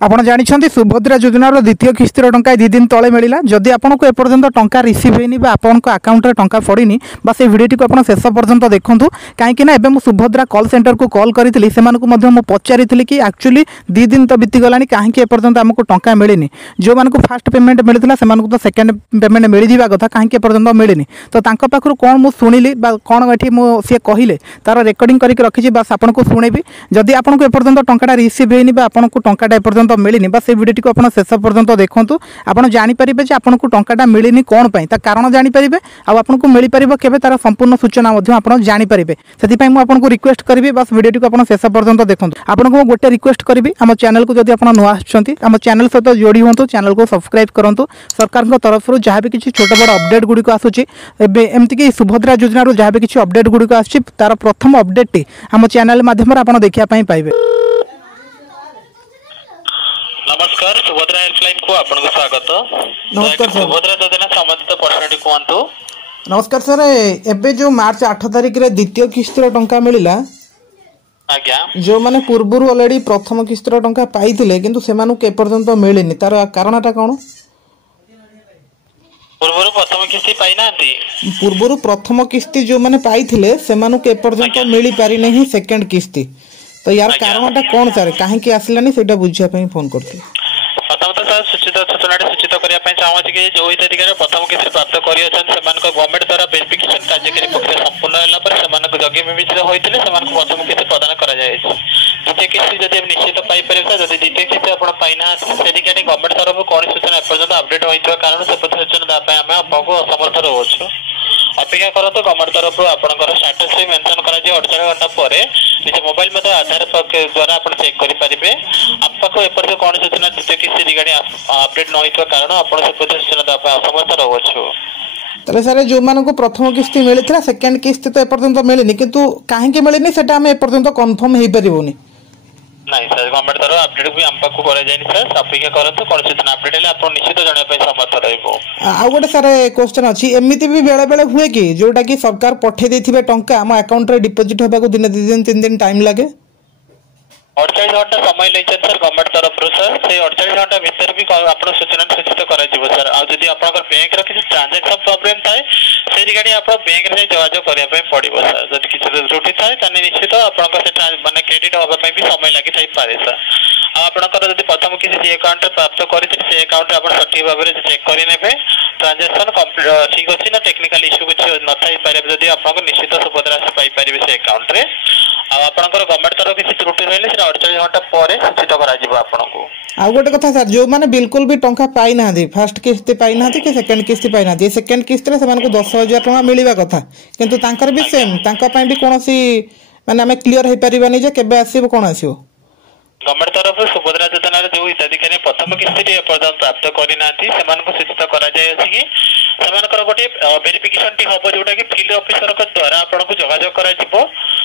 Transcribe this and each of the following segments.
ଆପଣ ଜାଣିଛନ୍ତି ସୁଭଦ୍ରା ଯୋଜନାର ଦ୍ୱିତୀୟ କିସ୍ତିର ଟଙ୍କା 2 ଦିନ ତଳେ ମିଳିଲା। ଯଦି ଆପଣଙ୍କୁ ଏପର୍ଯ୍ୟନ୍ତ ଟଙ୍କା ରିସିଭ୍ ହେଇନି ବା ଆପଣଙ୍କ ଆକାଉଣ୍ଟରେ ଟଙ୍କା ପଡ଼ିନି ବା ସେ ଭିଡ଼ିଓଟିକୁ ଆପଣ ଶେଷ ପର୍ଯ୍ୟନ୍ତ ଦେଖନ୍ତୁ। କାହିଁକିନା ଏବେ ମୁଁ ସୁଭଦ୍ରା କଲ୍ ସେଣ୍ଟରକୁ କଲ୍ କରିଥିଲି, ସେମାନଙ୍କୁ ମଧ୍ୟ ମୁଁ ପଚାରିଥିଲି କି ଆକ୍ଚୁଆଲି 2 ଦିନ ତ ବିତିଗଲାଣି କାହିଁକି ଏପର୍ଯ୍ୟନ୍ତ ଆମକୁ ଟଙ୍କା ମିଳିନି। ଯେଉଁମାନଙ୍କୁ ଫାଷ୍ଟ ପେମେଣ୍ଟ ମିଳିଥିଲା ସେମାନଙ୍କୁ ତ ସେକେଣ୍ଡ ପେମେଣ୍ଟ ମିଳିଯିବା କଥା, କାହିଁକି ଏପର୍ଯ୍ୟନ୍ତ ମିଳିନି। ତ ତାଙ୍କ ପାଖରୁ କ'ଣ ମୁଁ ଶୁଣିଲି ବା କ'ଣ ଏଠି ମୁଁ ସିଏ କହିଲେ ତାର ରେକର୍ଡ଼ିଂ କରିକି ରଖିଛି, ବାସ୍ ଆପଣଙ୍କୁ ଶୁଣେଇବି। ଯଦି ଆପଣଙ୍କୁ ଏପର୍ଯ୍ୟନ୍ତ ଟଙ୍କାଟା ରିସିଭ୍ ହେଇନି ବା ଆପଣଙ୍କୁ ଟଙ୍କାଟା ଏପର୍ଯ୍ୟନ୍ତ मिलनी बा से वीडियो को शेष पर्यंत देखूँ। आपड़ जानीपारे आपको टंका मिलनी कौन पाई ता कारण जानीपारे आपको मिल पार के तार संपूर्ण सूचना आप जानीपारे। से मुझे रिक्वेस्ट करी बस वीडियो को शेष पर्यंत देखूँ। आपको गोटे रिक्वेस्ट करी आम चैनल को जब आप नुआ आम चैनल सहित जोड़ी हूँ, चैनल को सब्सक्राइब करूँ। सरकार तरफ जहाँ भी किसी छोट बड़ अपडेट गुड़िक आसमती सुभद्रा योजन जहाँ भी किसी अपडेट गुड़िक आसार प्रथम अपडेट आम चैनल माध्यम आप देखापी पाइबे। नमस्कार, सुभद्रा हेल्पलाइन को आपको स्वागत। नमस्कार सर। सुभद्रा योजना संबंधित प्रश्न कहतु। नमस्कार सर, एबे जो मार्च 8 तारिख रे द्वितीय किस्तर टंका मिलिला आज्ञा जो माने पूर्वरु ऑलरेडी प्रथम किस्तर टंका पाइथिले किंतु सेमानु के पर्यंत मिलिनी तार कारणटा कोन? पूर्वरु प्रथम किस्ती पाइ नांती। पूर्वरु प्रथम किस्ती जो माने पाइथिले सेमानु के पर्यंत मिली पारि नहीं सेकंड किस्ती, तो यार कारणटा कोन सर काहे कि आसिलानी सेटा बुझिया पई फोन करथि। प्रथम तो सर सूचना सूचित करिया पई चाहू कि जो तरीके प्रथम किस्ती प्राप्त करियछन सेमान को गवर्नमेंट द्वारा वेरिफिकेशन कार्यकारी प्रक्रिया संपूर्ण होला पर सेमान को जगे विविध होइतिले सेमान को प्रथम किस्ती प्रदान करा जाय छै। द्वितीय किस्ती जदि निश्चित पाई परिबा जदि द्वितीय किस्ती आपण पाइना से तरीके गवर्नमेंट तरफ कोन सूचना पर्यंत अपडेट होइतबा कारण से सूचना दा पई हम आपको असमर्थ रहउछु। अपेक्षा करतो गवर्नमेंट तरफ आपनकर स्टेटस रे मेंशन करा जे 48 घंटा परे निज मोबाइल में आधार द्वारा आप चेक करि परिबे। आपको एपर कोन सूचना द्वितीय किस्ती रिगार्डिंग अपडेट न होइतबा कारण आपण से सूचना दा पई असमर्थ रहउछु। तले सर जो मान को प्रथम किस्ती मिलता सेकेंड किस्ती तो एपर्यंत मिलनी किंतु काहे मिलनी सेटा हम एपर्यंत कंफर्म हो पारिबोनी। नहीं सर, गवर्नमेंट तरफ अपडेट भी हम पाखु करा जायनि सर। अपेक्षा करंतु कोन सूचना अपडेट हेले आपण निश्चित जणे पई समर्थ रहइबो। आ गोटे सर क्वेश्चन अछि, एमिति भी बेले बेले हुए कि जोटा कि सरकार पठे देथिबे टंका हम अकाउंट रे डिपॉजिट होबा को दिन 2 दिन 3 दिन टाइम लागे। 48 घंटा समय लेछन सर गवर्नमेंट तरफ सर। से 48 घंटा भीतर भी आपण सूचना सूचित करा जिवो सर। आ जदि आपनकर बैंक रे किछ ट्रांजैक्शन प्रॉब्लम थाए से रिगार्डिंग आपण बैंक रे जोगाजोग करिया पई पड़िबो सर। जदि किछ त्रुटि थाए तने निश्चित आपनकर से माने क्रेडिट होबा पई भी समय लागि थाई पारे सर। आ आपनकर जदि प्रथम किसी जे अकाउंट प्राप्त करिथिन से अकाउंट आपण सठी भाबरे चेक करि नेबे ट्रांजैक्शन कंप्लीट ठीक अछि ना टेक्निकल इश्यू किछ न थाई पारे जदि आपनको निश्चित सुभद्रा से पाई पारिबे से अकाउंट रे। आ आपनकर गवर्नमेंट तरफ किछ त्रुटि रहले से 48 घंटा परे सूचित करा जिवो आपनको। आ गोटे कथा सर, जो माने बिल्कुल भी टंका पाई ना फर्स्ट किस्ती पाई ना कि सेकंड किस्ती पाई ना, सेकंड किस्ती रे सेमान को 10,000 टका मिलवा कथा किंतु तांकर भी सेम तांका पई भी कोनोसी माने हमें क्लियर हे परिबानी जे केबे आसीबो कोन आसीबो। गवर्नमेंट तरफ सुभद्रा योजना जो हिताधिकारी प्रथम किस्ती पर्यटन प्राप्त करना सूचित करा कि गोटे वेरिफिकेशन टी हम जोटा कि फील्ड ऑफिसर द्वारा आपको जोगाजोग कर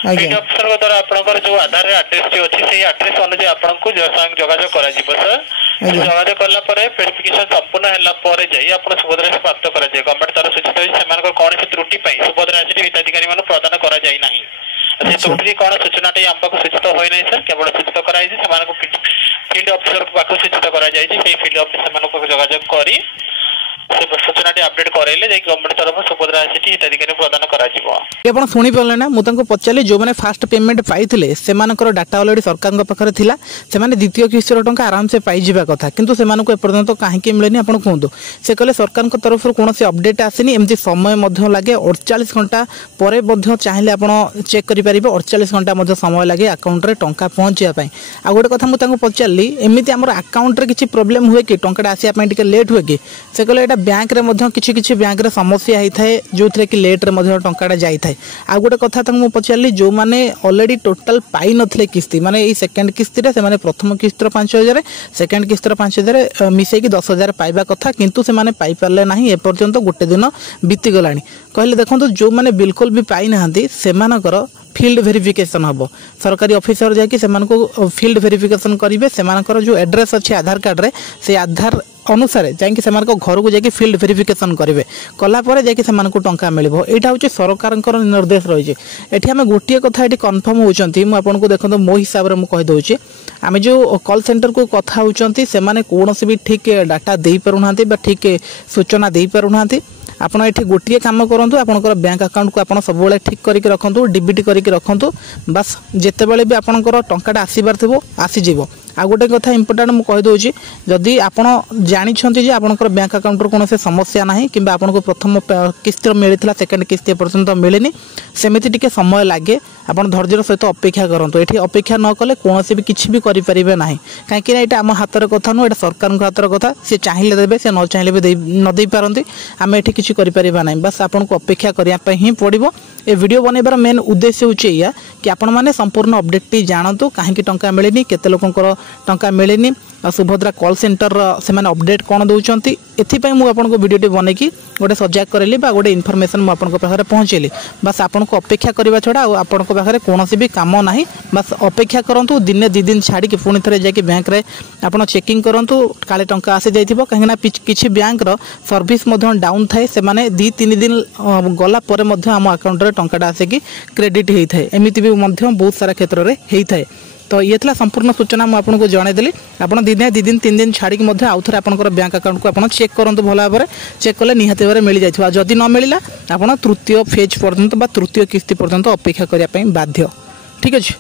फील्ड ऑफिसर द्वारा आपनकर जो आधार एड्रेस टी अच्छी से एड्रेस अनुसार आपको जोगाजोग कर सर। जोगाजोग कला वेरिफिकेशन संपूर्ण है जाई आप सुभद्रा से प्राप्त कर गवर्नमेंट तरफ सूचित होती कौन त्रुटि सुभद्रा हिताधिकारी प्रदान कर त्रुटि कौन सूचना आमको सूचित हो ना सर। केवल सूचित कराई फील्ड ऑफिसर पाक सूचित कराई फील्ड ऑफिसर जोगाजोग कर सूचना अपडेट कराइले गवर्नमेंट तरफ सुभद्रा हिताधिकारी प्रदान कर शुणी पारे ना। मुझे पचारि जो मैंने फास्ट पेमेंट पाई से डाटा अलरेडी सरकार पाखे थिला से द्वितीय किस्तर टंका आराम से पाई कथा किंतु से एपर्यंत कहीं मिलेनि आप कहतु। से कहले सरकार तरफ कौन से अपडेट आसनी एमती समय लगे 48 घंटा पर चाहिए आप चेक करेंगे 48 घंटा समय लगे अकाउंट रे टंका पहुँचापी। आ गोटे कथा मुझे पचारि एमती आम अकाउंट रे किसी प्रोब्लेम हुए कि टंका आसापी लेट हुए कि से कहले यहाँ बैंक रे किसी बैंक रे समस्या होता है जो थे कि लेट रे टंका जाए। आ गोटे कथा मुझे पचारि जो मैंने ऑलरेडी टोटाल पाई नथिले किस्ती माने ये सेकंड किस्ती रे से प्रथम किस्तर 5,000 सेकंड किस्तर 5,000 मिसेकी 10,000 पाइबा कथा किंतु से माने पाई पारले नाही एपर्यंत गोटे दिन बीती गलानी। कहले देखंतु जो मैंने बिल्कुल भी पाई नाहंती सेमानकर फील्ड वेरिफिकेशन हम सरकारी ऑफिसर जाकि फील्ड वेरिफिकेशन करेंगे से जो एड्रेस अच्छे आधार कार्ड रे से आधार अनुसार जाकि से घर को जाकि फील्ड वेरिफिकेशन करेंगे कलापर जाकि से टंका मिल यहाँ हूँ सरकार निर्देश रही है। ये आम गोटे कथा ये कन्फर्म होती मुझे देखो मो हिसाब से मुझे आम जो कॉल सेंटर को कथा होती से कौन भी ठीक डाटा दे पारना ठीक सूचना दे पारना आपड़ ये गोटे कम करूँ आपंकर बैंक अकाउंट को आप सब ठीक करके रखु डीबीटी करके रखु बास जिते बड़े भी आपंकर टंकाटा आसबार थो आसीज आ गोटे कथा इंपोर्टाट मुझे कहीदे जदि आपड़ जानते आपंकर बैंक अकाउंट कौन से समस्या ना कि आपको प्रथम किस्त मिलता सेकेंड किस्त पर्यंत मिलनी सेमती टी समय लगे आप धैर्यर सहित अपेक्षा करूँ ये अपेक्षा न कले कौन भी किसी भी करेंगे ना कहीं ये आम हाथर कथा नुह सरकार हाथर कथा सी चाहिए देवे सी न चाहिए नदे पारती आम ये किसी करें ना बस आपको अपेक्षा करने ही पड़ो। ये वीडियो बनइबार मेन उद्देश्य होची या कि आपण माने संपूर्ण अपडेट टी जानतु कहीं टंका मिलेनी केते लोकंकर टंका मिलेनी सुभद्रा कॉल सेंटर से माने अपडेट कौन दौरान एथिपाई मुझे आपको वीडियो बन की गोटे सजाग करेली गोटे इनफॉरमेशन मुझे पाखे पहुँचेली बस आपको अपेक्षा करने छड़ा आपण पाखे कौन भी कम ना बस अपेक्षा करूँ दिने 2 दिन छाड़ी पुणी थे जाकि बैंक रे आप चेकिंग करूँ काले टंका आसी जाइए कहीं किसी बैंक सर्विस डाउन थाए से 2-3 दिन गला आम अकाउंट टंकाटा आसिक क्रेडिट होता है एमती भी बहुत सारा क्षेत्र में होता है। तो ये था संपूर्ण सूचना मुझे आपको जनईदेली आप दिने 2 दिन 3 दिन छाड़ी आउ थे आपंकर बैंक अकाउंट को आप चेक करूँ भल भाव में चेक कले निहाती भाव में मिल जाए जदि न मिलला आप तृतीय फेज पर्यंत तृतीय किस्ती पर्यंत अपेक्षा करने बाध्य। ठीक अच्छे।